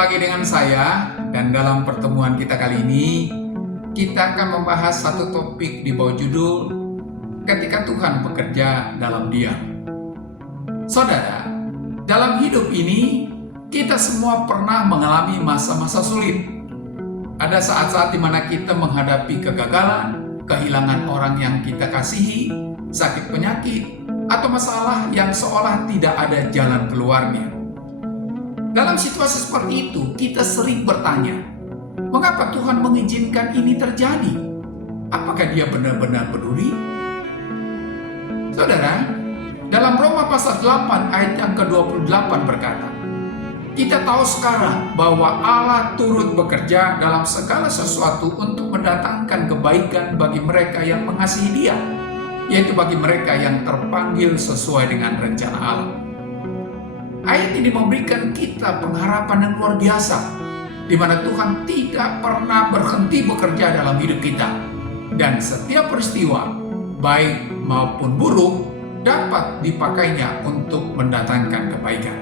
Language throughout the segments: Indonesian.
lagi dengan saya, dan dalam pertemuan kita kali ini, kita akan membahas satu topik di bawah judul Ketika Tuhan Bekerja Dalam Diam. Saudara, dalam hidup ini, kita semua pernah mengalami masa-masa sulit. Ada saat-saat di mana kita menghadapi kegagalan, kehilangan orang yang kita kasihi, sakit penyakit, atau masalah yang seolah tidak ada jalan keluarnya. Dalam situasi seperti itu, kita sering bertanya, mengapa Tuhan mengizinkan ini terjadi? Apakah Dia benar-benar peduli? Saudara, dalam Roma pasal 8 ayat yang ke-28 berkata, kita tahu sekarang bahwa Allah turut bekerja dalam segala sesuatu untuk mendatangkan kebaikan bagi mereka yang mengasihi Dia, yaitu bagi mereka yang terpanggil sesuai dengan rencana Allah. Ayat ini memberikan kita pengharapan yang luar biasa, di mana Tuhan tidak pernah berhenti bekerja dalam hidup kita, dan setiap peristiwa, baik maupun buruk, dapat dipakainya untuk mendatangkan kebaikan.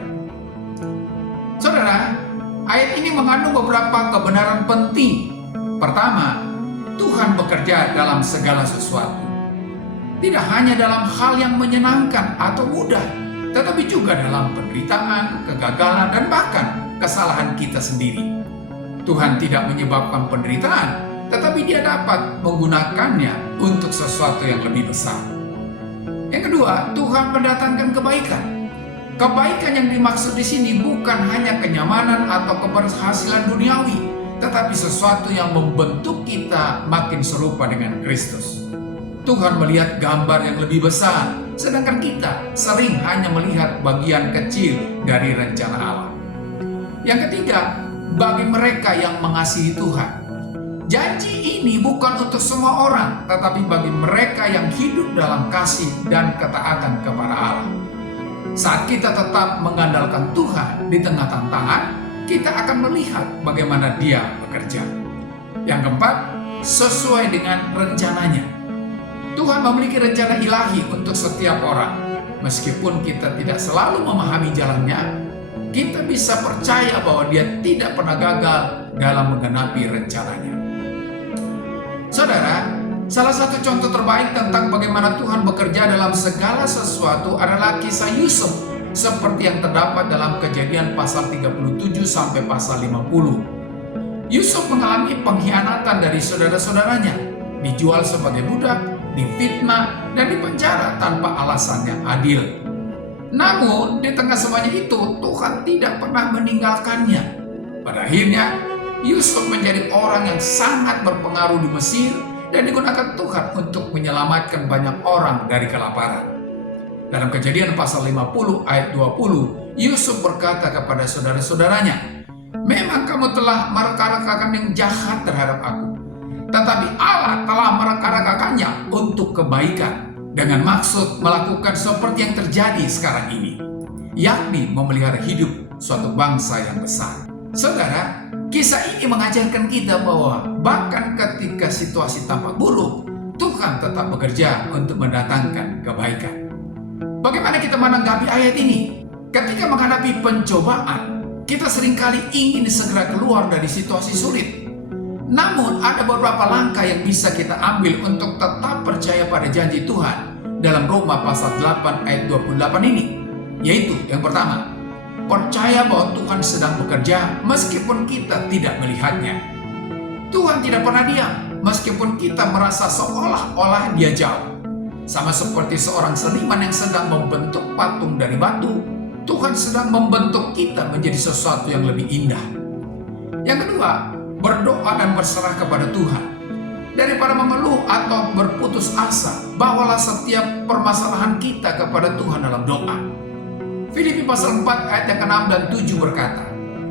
Saudara, ayat ini mengandung beberapa kebenaran penting. Pertama, Tuhan bekerja dalam segala sesuatu. Tidak hanya dalam hal yang menyenangkan atau mudah, tetapi juga dalam penderitaan, kegagalan, dan bahkan kesalahan kita sendiri. Tuhan tidak menyebabkan penderitaan, tetapi Dia dapat menggunakannya untuk sesuatu yang lebih besar. Yang kedua, Tuhan mendatangkan kebaikan. Kebaikan yang dimaksud di sini bukan hanya kenyamanan atau keberhasilan duniawi, tetapi sesuatu yang membentuk kita makin serupa dengan Kristus. Tuhan melihat gambar yang lebih besar, sedangkan kita sering hanya melihat bagian kecil dari rencana Allah. Yang ketiga, bagi mereka yang mengasihi Tuhan, janji ini bukan untuk semua orang, tetapi bagi mereka yang hidup dalam kasih dan ketaatan kepada Allah. Saat kita tetap mengandalkan Tuhan di tengah tantangan, kita akan melihat bagaimana Dia bekerja. Yang keempat, sesuai dengan rencananya. Tuhan memiliki rencana ilahi untuk setiap orang. Meskipun kita tidak selalu memahami jalannya, kita bisa percaya bahwa Dia tidak pernah gagal dalam menggenapi rencananya. Saudara, salah satu contoh terbaik tentang bagaimana Tuhan bekerja dalam segala sesuatu adalah kisah Yusuf, seperti yang terdapat dalam Kejadian pasal 37 sampai pasal 50. Yusuf mengalami pengkhianatan dari saudara-saudaranya, dijual sebagai budak, difitnah, dan dipenjara tanpa alasan yang adil. Namun, di tengah semuanya itu, Tuhan tidak pernah meninggalkannya. Pada akhirnya, Yusuf menjadi orang yang sangat berpengaruh di Mesir dan digunakan Tuhan untuk menyelamatkan banyak orang dari kelaparan. Dalam Kejadian pasal 50 ayat 20, Yusuf berkata kepada saudara-saudaranya, memang kamu telah mereka-rekakan yang jahat terhadap aku, tetapi Allah telah mereka-rekakannya untuk kebaikan, dengan maksud melakukan seperti yang terjadi sekarang ini, yakni memelihara hidup suatu bangsa yang besar. Saudara, kisah ini mengajarkan kita bahwa bahkan ketika situasi tampak buruk, Tuhan tetap bekerja untuk mendatangkan kebaikan. Bagaimana kita menanggapi ayat ini? Ketika menghadapi pencobaan, kita seringkali ingin segera keluar dari situasi sulit. Namun ada beberapa langkah yang bisa kita ambil untuk tetap percaya pada janji Tuhan dalam Roma pasal 8 ayat 28 ini. Yaitu yang pertama, percaya bahwa Tuhan sedang bekerja meskipun kita tidak melihatnya. Tuhan tidak pernah diam meskipun kita merasa seolah-olah Dia jauh. Sama seperti seorang seniman yang sedang membentuk patung dari batu, Tuhan sedang membentuk kita menjadi sesuatu yang lebih indah. Yang kedua, berdoa dan berserah kepada Tuhan. Daripada mengeluh atau berputus asa, bawalah setiap permasalahan kita kepada Tuhan dalam doa. Filipi pasal 4 ayat yang ke-6 dan 7 berkata,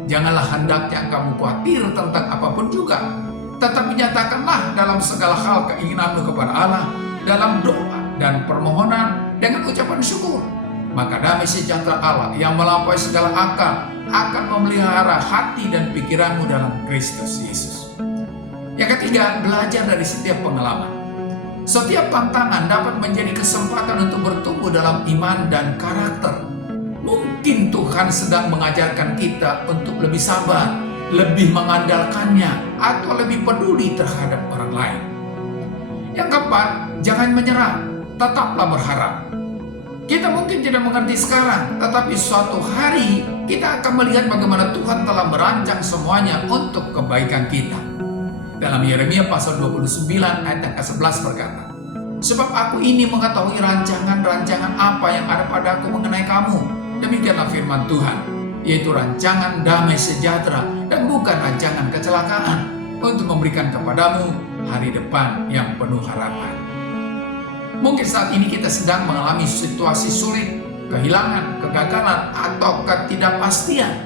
janganlah hendaknya kamu khawatir tentang apapun juga, tetapi nyatakanlah dalam segala hal keinginanmu kepada Allah dalam doa dan permohonan dengan ucapan syukur. Maka damai sejahtera Allah yang melampaui segala akal akan memelihara hati dan pikiranmu dalam Kristus Yesus. Yang ketiga, belajar dari setiap pengalaman. Setiap tantangan dapat menjadi kesempatan untuk bertumbuh dalam iman dan karakter. Mungkin Tuhan sedang mengajarkan kita untuk lebih sabar, lebih mengandalkannya, atau lebih peduli terhadap orang lain. Yang keempat, jangan menyerah, tetaplah berharap. Kita mungkin tidak mengerti sekarang, tetapi suatu hari kita akan melihat bagaimana Tuhan telah merancang semuanya untuk kebaikan kita. Dalam Yeremia pasal 29 ayat yang ke-11 berkata, "Sebab aku ini mengetahui rancangan-rancangan apa yang ada padaku mengenai kamu." Demikianlah firman Tuhan, yaitu rancangan damai sejahtera dan bukan rancangan kecelakaan, untuk memberikan kepadamu hari depan yang penuh harapan. Mungkin saat ini kita sedang mengalami situasi sulit, kehilangan, kegagalan, atau ketidakpastian.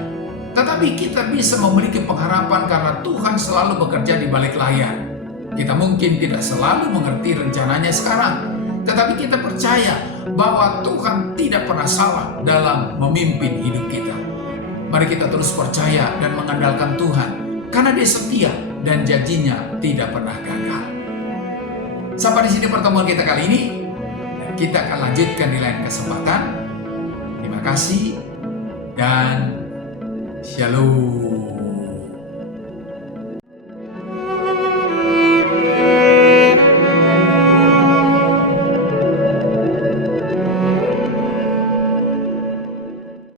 Tetapi kita bisa memiliki pengharapan karena Tuhan selalu bekerja di balik layar. Kita mungkin tidak selalu mengerti rencananya sekarang, tetapi kita percaya bahwa Tuhan tidak pernah salah dalam memimpin hidup kita. Mari kita terus percaya dan mengandalkan Tuhan, karena Dia setia dan janjinya tidak pernah gagal. Sampai di sini pertemuan kita kali ini. Kita akan lanjutkan di lain kesempatan. Terima kasih dan shalom.